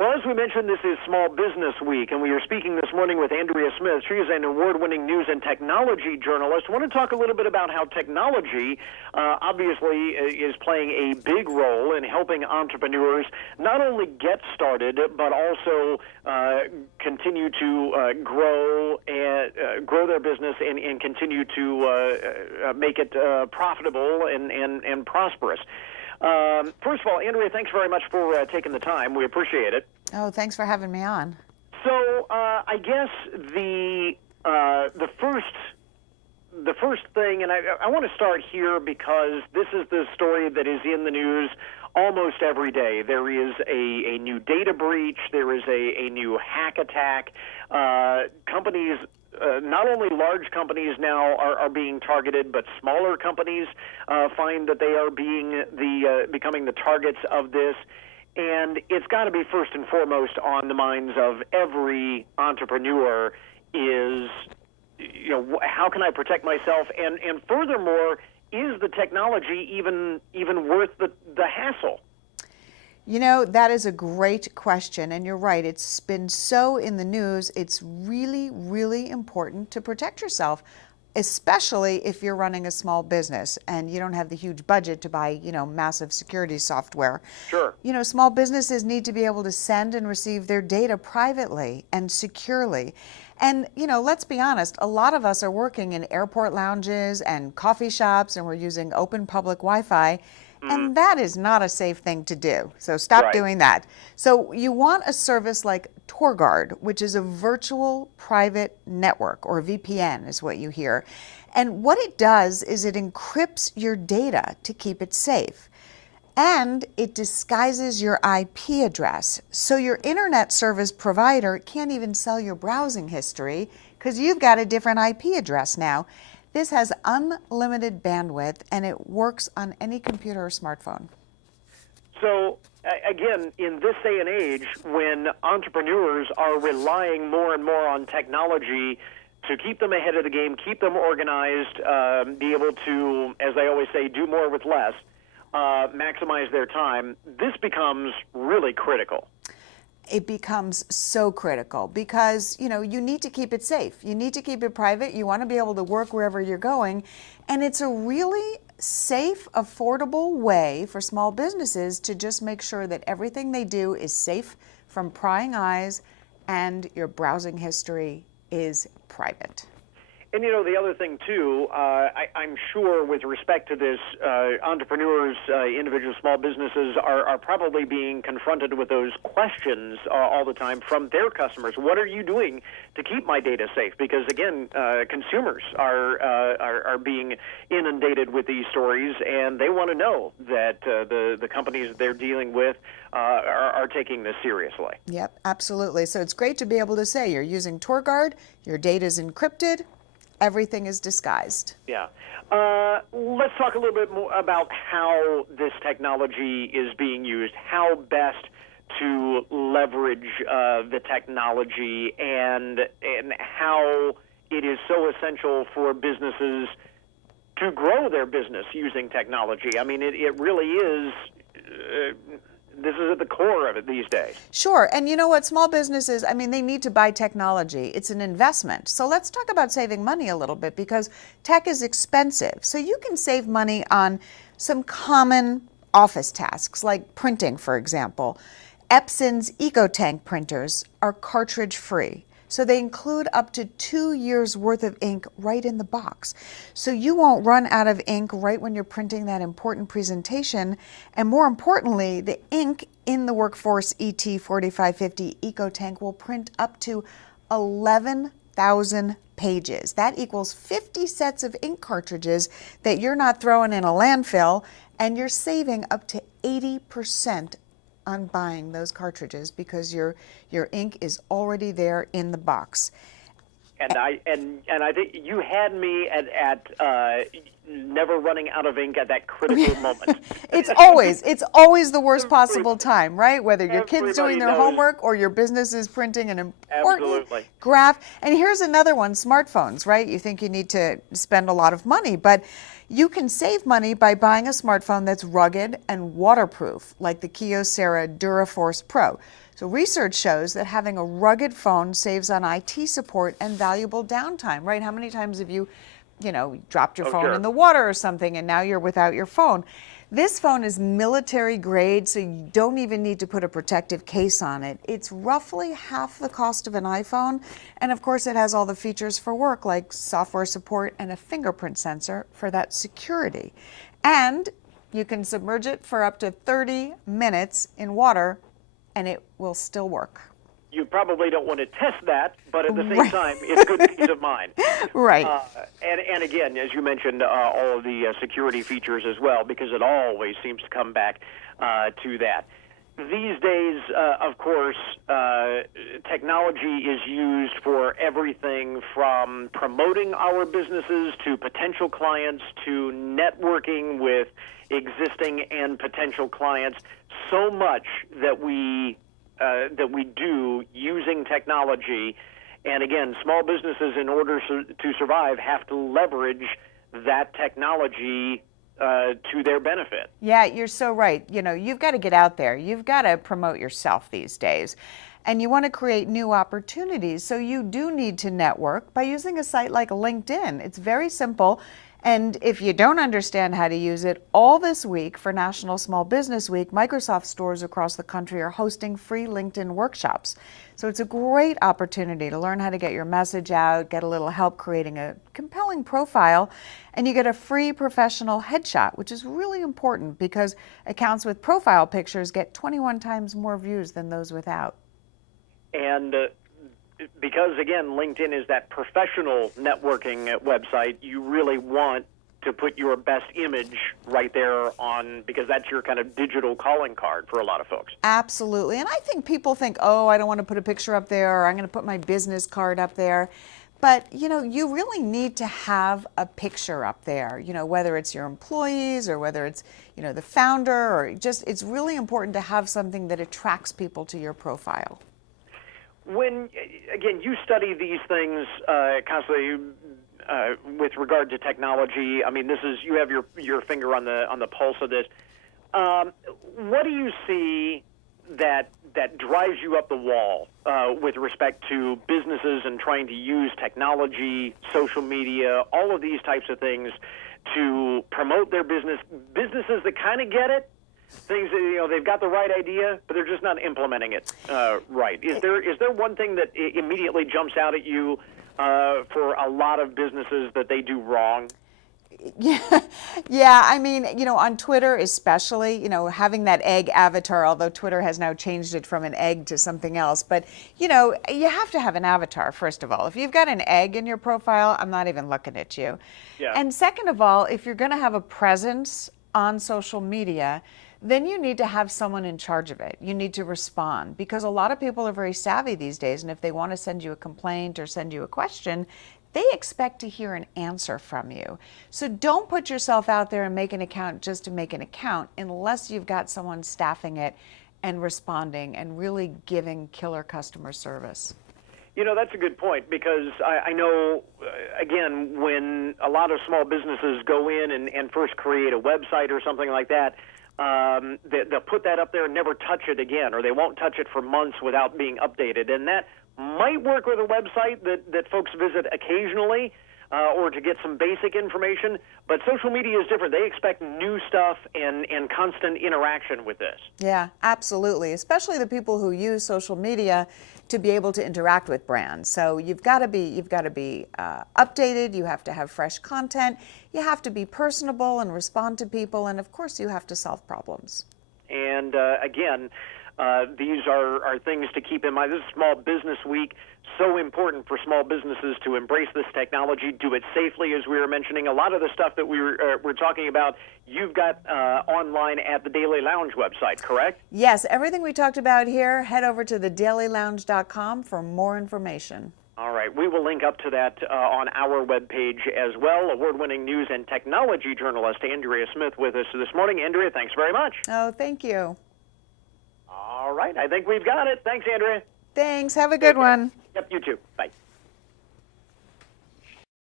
Well, as we mentioned, this is Small Business Week, and we are speaking this morning with Andrea Smith. She is an award-winning news and technology journalist. I want to talk a little bit about how technology obviously is playing a big role in helping entrepreneurs not only get started, but also continue to grow their business and continue to make it profitable and prosperous. First of all, Andrea, thanks very much for taking the time. We appreciate it. Oh, thanks for having me on. So, I guess the first thing, and I want to start here because this is the story that is in the news almost every day. There is a new data breach. There is a new hack attack. Companies. Not only large companies now are being targeted, but smaller companies find that they are becoming the targets of this. And it's got to be first and foremost on the minds of every entrepreneur is, how can I protect myself? And furthermore, is the technology even worth the hassle? That is a great question, and you're right. It's been so in the news. It's really, really important to protect yourself, especially if you're running a small business and you don't have the huge budget to buy, massive security software. Sure. Small businesses need to be able to send and receive their data privately and securely. And, let's be honest, a lot of us are working in airport lounges and coffee shops, and we're using open public Wi-Fi. And that is not a safe thing to do. So stop doing that. So you want a service like TourGuard, which is a virtual private network, or VPN is what you hear. And what it does is it encrypts your data to keep it safe. And it disguises your IP address. So your internet service provider can't even sell your browsing history because you've got a different IP address now. This has unlimited bandwidth, and it works on any computer or smartphone. So, again, in this day and age, when entrepreneurs are relying more and more on technology to keep them ahead of the game, keep them organized, be able to, as I always say, do more with less, maximize their time, this becomes really critical. It becomes so critical because, you need to keep it safe. You need to keep it private. You want to be able to work wherever you're going. And it's a really safe, affordable way for small businesses to just make sure that everything they do is safe from prying eyes and your browsing history is private. And, the other thing, too, I'm sure with respect to this, entrepreneurs, individual small businesses are probably being confronted with those questions all the time from their customers. What are you doing to keep my data safe? Because, again, consumers are being inundated with these stories, and they want to know that the companies they're dealing with are taking this seriously. Yep, absolutely. So it's great to be able to say you're using TourGuard, your data is encrypted, everything is disguised. Yeah. Let's talk a little bit more about how this technology is being used, how best to leverage the technology, and how it is so essential for businesses to grow their business using technology. I mean, it really is... this is at the core of it these days. Sure. And you know what? Small businesses, they need to buy technology. It's an investment. So let's talk about saving money a little bit because tech is expensive. So you can save money on some common office tasks like printing, for example. Epson's EcoTank printers are cartridge free. So they include up to 2 years worth of ink right in the box. So you won't run out of ink right when you're printing that important presentation. And more importantly, the ink in the Workforce ET4550 EcoTank will print up to 11,000 pages. That equals 50 sets of ink cartridges that you're not throwing in a landfill, and you're saving up to 80% on buying those cartridges because your ink is already there in the box. And I think you had me at never running out of ink at that critical moment. It's always the worst possible time, right? Whether your kid's doing their homework or your business is printing an important graph. And here's another one, smartphones, right? You think you need to spend a lot of money, but you can save money by buying a smartphone that's rugged and waterproof, like the Kyocera DuraForce Pro. So research shows that having a rugged phone saves on IT support and valuable downtime, right? How many times have you dropped your phone sure. in the water or something and now you're without your phone? This phone is military grade, so you don't even need to put a protective case on it. It's roughly half the cost of an iPhone. And of course, it has all the features for work, like software support and a fingerprint sensor for that security. And you can submerge it for up to 30 minutes in water, and it will still work. You probably don't want to test that, but at the same time, it's good peace of mind. Right. And again, as you mentioned, all of the security features as well, because it always seems to come back to that. These days, of course, technology is used for everything from promoting our businesses to potential clients to networking with existing and potential clients. So much that we do using technology. And again, small businesses, in order to survive, have to leverage that technology to their benefit. Yeah, you're so right. You've got to get out there. You've got to promote yourself these days. And you want to create new opportunities. So you do need to network by using a site like LinkedIn. It's very simple. And if you don't understand how to use it, all this week for National Small Business Week, Microsoft stores across the country are hosting free LinkedIn workshops. So it's a great opportunity to learn how to get your message out, get a little help creating a compelling profile, and you get a free professional headshot, which is really important because accounts with profile pictures get 21 times more views than those without. And because, again, LinkedIn is that professional networking website, you really want to put your best image right there on, because that's your kind of digital calling card for a lot of folks. Absolutely. And I think people think, oh, I don't want to put a picture up there, or I'm going to put my business card up there. But, you really need to have a picture up there, whether it's your employees or whether it's, the founder, or just, it's really important to have something that attracts people to your profile. When, again, you study these things constantly with regard to technology, I mean, you have your finger on the pulse of this. What do you see that drives you up the wall with respect to businesses and trying to use technology, social media, all of these types of things to promote their businesses that kind of get it? Things that, they've got the right idea, but they're just not implementing it right. Is there one thing that immediately jumps out at you for a lot of businesses that they do wrong? Yeah. I mean, on Twitter especially, having that egg avatar, although Twitter has now changed it from an egg to something else. But, you have to have an avatar, first of all. If you've got an egg in your profile, I'm not even looking at you. Yeah. And second of all, if you're going to have a presence on social media, then you need to have someone in charge of it. You need to respond, because a lot of people are very savvy these days, and if they want to send you a complaint or send you a question, they expect to hear an answer from you. So don't put yourself out there and make an account just to make an account unless you've got someone staffing it and responding and really giving killer customer service. That's a good point, because I know, again, when a lot of small businesses go in and first create a website or something like that, they'll put that up there and never touch it again, or they won't touch it for months without being updated. And that might work with a website that folks visit occasionally or to get some basic information, but social media is different. They expect new stuff and constant interaction with this. Yeah, absolutely, especially the people who use social media to be able to interact with brands. So you've got to be updated. You have to have fresh content. You have to be personable and respond to people, and of course, you have to solve problems. And again, these are things to keep in mind. This is Small Business Week. So important for small businesses to embrace this technology, do it safely, as we were mentioning. A lot of the stuff that we're talking about, you've got online at the Daily Lounge website, correct? Yes, everything we talked about here, head over to thedailylounge.com for more information. All right. We will link up to that on our webpage as well. Award-winning news and technology journalist Andrea Smith with us this morning. Andrea, thanks very much. Oh, thank you. All right. I think we've got it. Thanks, Andrea. Thanks. Have a good one. Yep, you too. Bye.